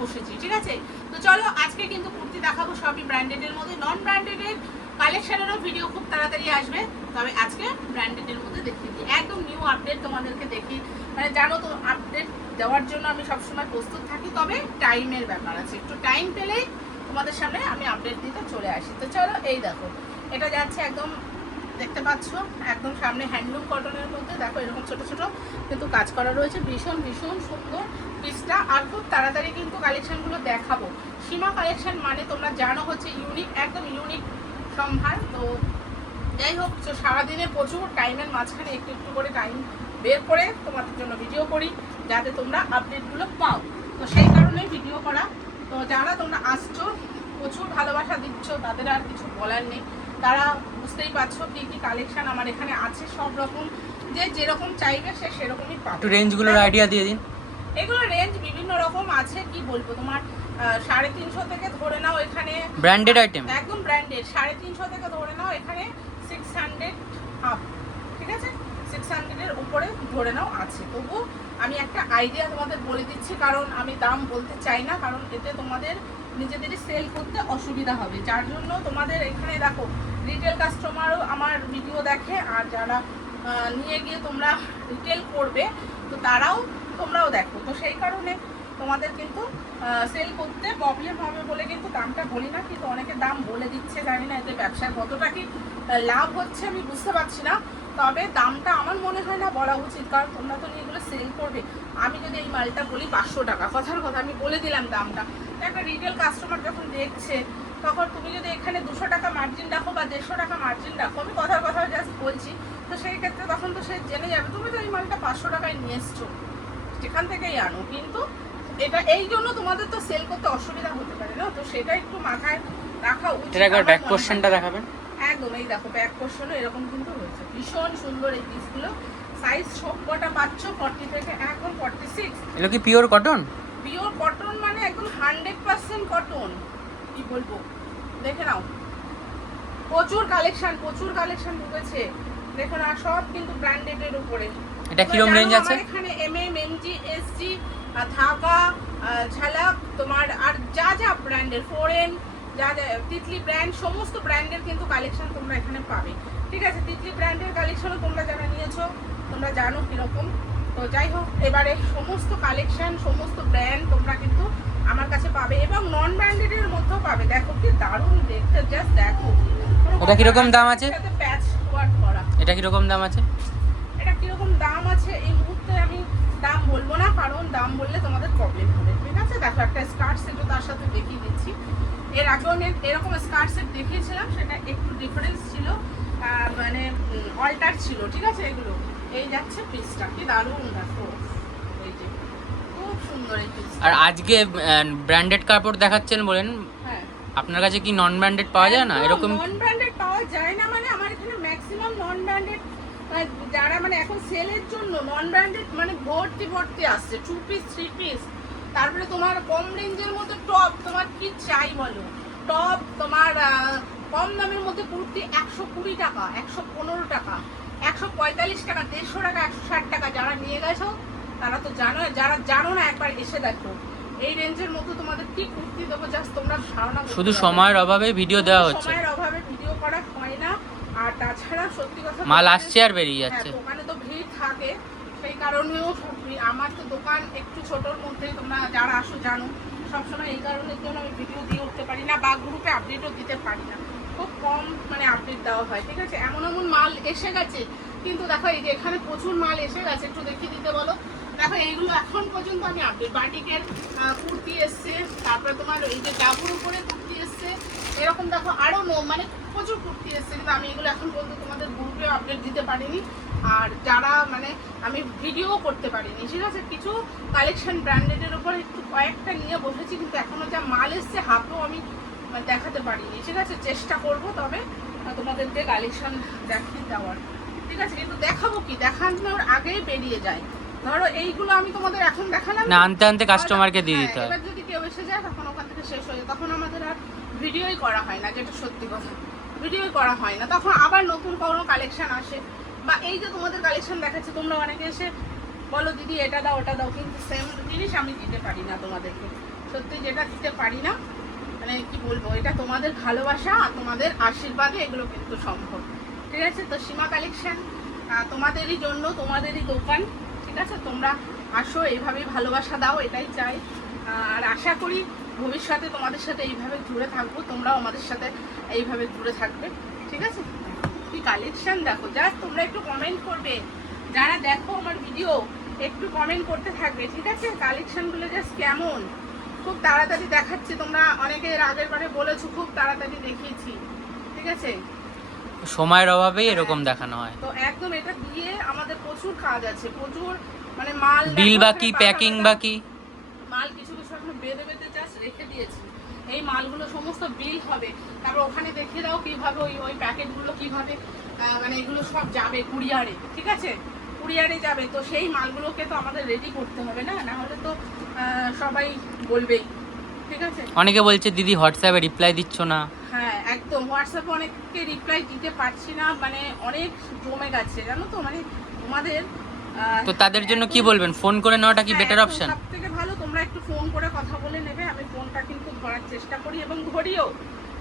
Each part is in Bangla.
বসেছি, ঠিক আছে। তো চলো আজকে কিন্তু কুর্তি দেখাবো সবই ব্র্যান্ডেডের মধ্যে, নন ব্র্যান্ডেডের কালেকশনেরও ভিডিও খুব তাড়াতাড়ি আসবে, তবে আজকে ব্র্যান্ডেডের মধ্যে দেখিয়ে দিই, একদম নিউ আপডেট তোমাদেরকে দেখি, মানে জানো তো আপডেট দেওয়ার জন্য আমি সবসময় প্রস্তুত থাকি, তবে টাইমের ব্যাপার আছে, একটু টাইম পেলেই তোমাদের সামনে আমি আপডেট দিতে চলে আসি। তো চলো এই দেখো, এটা যাচ্ছে একদম দেখতে পাচ্ছ একদম সামনে হ্যান্ডলুম কটনের মধ্যে, দেখো এরকম ছোট ছোট কিন্তু কাজ করা রয়েছে, ভীষণ ভীষণ সুন্দর পিসটা। আর খুব তাড়াতাড়ি কিন্তু কালেকশনগুলো দেখাবো। সীমা কালেকশন মানে তোমরা জানো হচ্ছে ইউনিক, একদম ইউনিক সম্ভার। তো যাই হোক, সারাদিনে প্রচুর টাইমের মাঝখানে একটু একটু করে টাইম বের করে তোমাদের জন্য ভিডিও করি, যাতে তোমরা আপডেটগুলো পাও। তো সেই কারণেই ভিডিও করা। তো যারা তোমরা আসছো, প্রচুর ভালোবাসা দিচ্ছ, তাদের আর কিছু বলার নেই। তারা বুঝতেই পারছো কি কি কালেকশন আমার এখানে আছে, সব রকম যে যেরকম চাইবে সে সেরকমই পাবে। একটু রেঞ্জগুলোর আইডিয়া দিয়ে দিন। এগুলো রেঞ্জ বিভিন্ন রকম আছে, কি বলবো তোমার 350 থেকে ধরে নাও এখানে ব্র্যান্ডেড আইটেম, একদম ব্র্যান্ডেড। 350 থেকে ধরে নাও এখানে 600 আপ, ঠিক আছে, 600 এর উপরে ধরে নাও আছে। তবু আমি একটা আইডিয়া তোমাদের বলে দিচ্ছি, কারণ আমি দাম বলতে চাই না, কারণ এতে তোমাদের নিজেদেরই সেল করতে অসুবিধা হবে, যার জন্য তোমাদের এখানে দেখো রিটেল কাস্টমারও আমার ভিডিও দেখে, আর যারা নিয়ে গিয়ে তোমরা রিটেল করবে তো তোমরাও দেখো। তো সেই কারণে তোমাদের কিন্তু সেল করতে প্রবলেম হবে বলে কিন্তু দামটা বলি না, কিন্তু অনেকে দাম বলে দিচ্ছে, জানি না এতে ব্যবসায় কতটা কি লাভ হচ্ছে আমি বুঝতে পারছি না, তবে দামটা আমার মনে হয় না বলা উচিত, কারণ তোমরা তো নিয়ে এগুলো সেল করবে। আমি যদি এই মালটা বলি 500 টাকা, কথার কথা আমি বলে দিলাম দামটা, একটা রিটেল কাস্টমার যখন দেখছে, তখন তুমি যদি এখানে 200 টাকা মার্জিন রাখো বা 150 টাকা মার্জিন রাখো, আমি কথার কথা জাস্ট বলছি, তো সেই ক্ষেত্রে তখন তো সে জেনে যাবে তুমি তো এই মালটা 500 টাকায় নিয়ে এসছো, যেখান থেকেই আনো, কিন্তু এটা এই জন্য তোমাদের তো সেল করতে অসুবিধা হতে পারে না, তো সেটা একটু মাথায় রাখা উচিত। একবার ব্যাক পোরশনটা দেখাবেন। একদম এই দেখো ব্যাক পোরশনও এরকম কিন্তু রয়েছে, ভীষণ সুন্দর এই পিসগুলো। সাইজ সবকটা পাচ্ছ 40 থেকে একদম 46। এগুলো কি পিওর কটন? পিওর কটন মানে একদম 100% কটন, কি বলবো, দেখে নাও প্রচুর কালেকশন ঢুকেছে, দেখো না, সব কিন্তু ব্র্যান্ডেডের উপরে। এটা কি রকম রেঞ্জ আছে? এখানে MM, MG, SG, ধাগা, ঝালাক, তোমার আর যা যা ব্র্যান্ডের, ফরেন যা যা তিতলি ব্র্যান্ড, সমস্ত ব্র্যান্ডের কিন্তু কালেকশন তোমরা এখানে পাবে, ঠিক আছে। তিতলি ব্র্যান্ডের কালেকশনও তোমরা যারা নিয়েছো তোমরা জানো কিরকম। তো যাই হোক, এবারে সমস্ত কালেকশন সমস্ত ব্র্যান্ড তোমরা কিন্তু আমার কাছে পাবে, এবং নন ব্র্যান্ডেডের মধ্যেও পাবে। দেখো কি দারুণ দেখতে, জাস্ট দেখো। এটা কিরকম দাম আছে? প্যাচ ওয়ার্ক করা। এটা কিরকম দাম আছে? এটা কিরকম দাম আছে এই মুহূর্তে আমি দাম বলবো না, কারণ দাম বললে তোমাদের প্রবলেম হবে, ঠিক আছে। দেখো একটা স্কার্ট সেটও তার সাথে দেখিয়ে দিচ্ছি, এর আগেও এরকম স্কার্ট সেট দেখিয়েছিলাম, সেটা একটু ডিফারেন্স ছিল, মানে অল্টার ছিল, ঠিক আছে। এগুলো এই যাচ্ছে পিসটা, কি দারুণ দেখো, এই যে খুব সুন্দর এই পিসটা। আর আজকে ব্র্যান্ডেড কাপড় দেখাচ্ছেন বলেন, হ্যাঁ আপনার কাছে কি নন ব্র্যান্ডেড পাওয়া যায় না? এরকম নন ব্র্যান্ডেড পাওয়া যায় না, মানে আমার এখানে ম্যাক্সিমাম নন ব্র্যান্ডেড, যারা মানে এখন সেলের জন্য নন ব্র্যান্ডেড মানে ভর্তি আসছে, 2 পিস 3 পিস। তারপরে তোমার কম রেঞ্জের মধ্যে টপ, তোমার কি চাই বলো, টপ তোমার কম দামের মধ্যে কুর্তি 120 টাকা, 115 টাকা, 145 টাকা, 150 টাকা, 160 টাকা। যারা নিয়ে গেছো তারা তো জানো, যারা জানো না একবার এসে দেখো এই রেঞ্জের মধ্যে তোমাদের কি কুর্তি দেবো, জাস্ট তোমরা ধারণা। শুধু সময়ের অভাবে ভিডিও দেওয়া হচ্ছে, সময়ের অভাবে ভিডিও করা হয় না, আর তাছাড়া সত্যি কথা মাল আসছে আর বেরিয়ে যাচ্ছে। দোকানে তো ভিড় থাকে, সেই কারণেও আমার তো দোকান একটু ছোটোর মধ্যেই, তোমরা যারা আসো জানো, সবসময় এই কারণের জন্য আমি ভিডিও দিয়ে উঠতে পারি না, বা গ্রুপে আপডেটও দিতে পারি না, খুব কম মানে আপডেট দেওয়া হয়, ঠিক আছে। এমন মাল এসে গেছে, কিন্তু দেখো এই যে এখানে প্রচুর মাল এসে গেছে, একটু দেখিয়ে দিতে বলো। দেখো এইগুলো এখন পর্যন্ত আমি আপডেট, বাটিকের কুর্তি এসছে, তারপরে তোমার এই যে ডাবুর উপরে কুর্তি এসছে, এরকম দেখো আরও মানে প্রচুর কুর্তি এসছে, কিন্তু আমি এগুলো এখন পর্যন্ত তোমাদের গ্রুপে আপডেট দিতে পারিনি, আর যারা মানে আমি ভিডিও করতে পারিনি, ঠিক আছে। কিছু কালেকশন ব্র্যান্ডেডের উপর একটু কয়েকটা নিয়ে বসেছি, কিন্তু এখনও যা মাল এসছে হাতেও আমি দেখাতে পারিনি, ঠিক আছে। চেষ্টা করব তবে তোমাদেরকে কালেকশন দেখিয়ে দেওয়ার, ঠিক আছে। কিন্তু দেখাবো কি, দেখানোর আগেই বেরিয়ে যায়। ধরো এইগুলো আমি তোমাদের এখন দেখালাম না, আনতে আনতে কাস্টমারকে দিয়ে দিতে হয়। এবার যদি কেউ এসে যায় তখন ওখান থেকে শেষ হয়ে যায়, তখন আমাদের আর ভিডিওই করা হয় না, যেটা সত্যি কথা, ভিডিওই করা হয় না। তখন আবার নতুন কোনো কালেকশন আসে, বা এই যে তোমাদের কালেকশন দেখাচ্ছে, তোমরা অনেকে এসে বলো দিদি এটা দাও ওটা দাও, কিন্তু সেম জিনিস আমি দিতে পারি না তোমাদেরকে, সত্যি যেটা দিতে পারি না, মানে কি বলবো, এটা তোমাদের ভালোবাসা আর তোমাদের আশীর্বাদে এগুলো কিন্তু সম্ভব। ঠিক আছে, তো সীমা কালেকশন তোমাদেরই জন্য, তোমাদেরই দোকান। ঠিক আছে, তোমরা আসো, এইভাবেই ভালোবাসা দাও, এটাই চাই। আর আশা করি ভবিষ্যতে তোমাদের সাথে এইভাবে জুড়ে থাকবো, তোমরাও আমাদের সাথে এইভাবে জুড়ে থাকবে। ঠিক আছে, কি কালেকশন দেখো, জাস্ট তোমরা একটু কমেন্ট করবে, যারা দেখো আমার ভিডিও একটু কমেন্ট করতে থাকবে। ঠিক আছে, কালেকশনগুলো জাস্ট কেমন, খুব তাড়াতাড়ি দেখাচ্ছি। তোমরা অনেকে আগের বারে বলেছো খুব তাড়াতাড়ি দেখিয়েছি। ঠিক আছে, সময়ের অভাবেই এরকম দেখানো হয়। তো একদম এটা দিয়ে আমাদের প্রচুর কাজ আছে, প্রচুর মানে মাল বিল দেখো, বাকি, প্যাকিং বাকি, মাল কিছু কিছু এখন বেঁধে বেঁধে জাস্ট রেখে দিয়েছি। এই মালগুলো সমস্ত বিল হবে, তারপর ওখানে দেখিয়ে দাও কিভাবে ওই প্যাকেটগুলো কিভাবে মানে এগুলো সব যাবে কুরিয়ারে। ঠিক আছে, কুরিয়ারে যাবে, তো সেই মালগুলোকে তো আমাদের রেডি করতে হবে না, না হলে তো সবাই বলবেই। ঠিক আছে, অনেকে বলছে দিদি হোয়াটসঅ্যাপে রিপ্লাই দিচ্ছ না। হ্যাঁ একদম, হোয়াটসঅ্যাপে অনেককে রিপ্লাই দিতে পারছি না, মানে অনেক জমে গেছে জানো তো, মানে তোমাদের তো তাদের জন্য কি বলবেন, ফোন করে নেওয়াটা কি বেটার অপশন? সব থেকে ভালো তোমরা একটু ফোন করে কথা বলে নেবে। আমি ফোনটা কিন্তু ধরার চেষ্টা করি এবং ধরিও।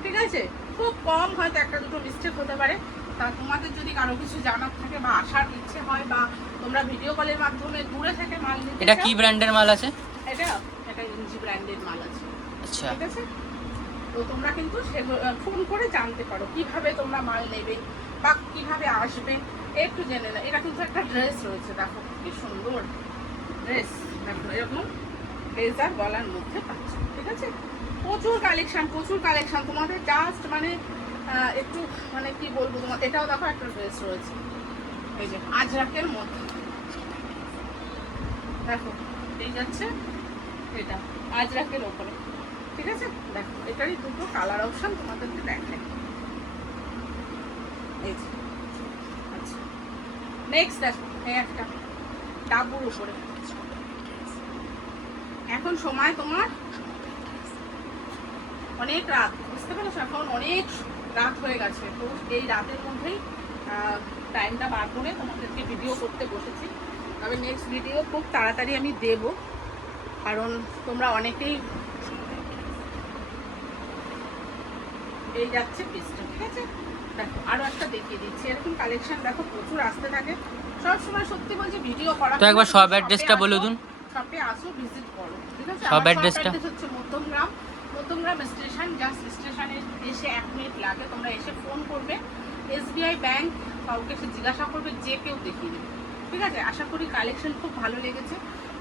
ঠিক আছে, খুব কম হয়তো একটা দুটো মিস্টেক হতে পারে। তা তোমাদের যদি কারো কিছু জানার থাকে বা আসার ইচ্ছে হয়, বা তোমরা ভিডিও কলের মাধ্যমে দূরে থেকে মাল নিতে এটা চাও, কি ব্র্যান্ডের মাল আছে? এটা ইঞ্জি ব্র্যান্ডের মাল আছে। আচ্ছা, ঠিক আছে, তো তোমরা কিন্তু ফোন করে জানতে পারো কিভাবে তোমরা মাল নেবে বা কিভাবে আসবে, একটু জেনে নাও। এটা কিন্তু একটা ড্রেস রয়েছে, দেখো কি সুন্দর ড্রেস, দেখো এরকম ব্লেজার গলার মধ্যে পাচ্ছ। ঠিক আছে, প্রচুর কালেকশন তোমাদের জাস্ট মানে একটু মানে কি বলবো তোমার, এটাও দেখো একটা ড্রেস রয়েছে, এই যে আজরাকের মধ্যে দেখো, এই যাচ্ছে এটা আজরাকের ওপরে। ঠিক আছে, দেখো এটারই দুটো কালার অপশন তোমাদেরকে দেখাই। এই যে, আচ্ছা নেক্সট দেখো, এই একটা ডাবুর উপরে। এখন সময় তোমার অনেক রাত, বুঝতে পেরেছো, এখন অনেক রাত হয়ে গেছে। তো এই রাতের মধ্যেই টাইমটা বার করে তোমাদেরকে ভিডিও করতে বসেছি। তবে নেক্সট ভিডিও খুব তাড়াতাড়ি আমি দেব, কারণ তোমরা অনেকেই এই যাচ্ছে পিসটা। ঠিক আছে, দেখো আরো একটা দেখিয়ে দিচ্ছি, এরকম কালেকশন দেখো প্রচুর আসতে থাকে সব সময়। সত্যি বলছি ভিডিও করা, তো একবার সব অ্যাড্রেসটা বলে দিন। শপে আসো, ভিজিট করো। ঠিক আছে, সব আমার অ্যাড্রেসটা হচ্ছে মধ্যমগ্রাম স্টেশন, জাস্ট স্টেশনে এসে 1 মিনিট লাগে। তোমরা এসে ফোন করবে, SBI ব্যাংক, কাউকে এসে জিজ্ঞাসা করবে, যে কেউ দেখিয়ে দেবে। ঠিক আছে, আশা করি কালেকশন খুব ভালো লেগেছে।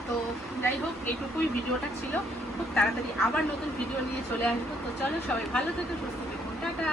তো যাই হোক, এইটুকুই ভিডিওটা ছিল। খুব তাড়াতাড়ি আবার নতুন ভিডিও নিয়ে চলে আসবো। তো চলো সবাই ভালো থেকো, সুস্থ থেকো, টাটা।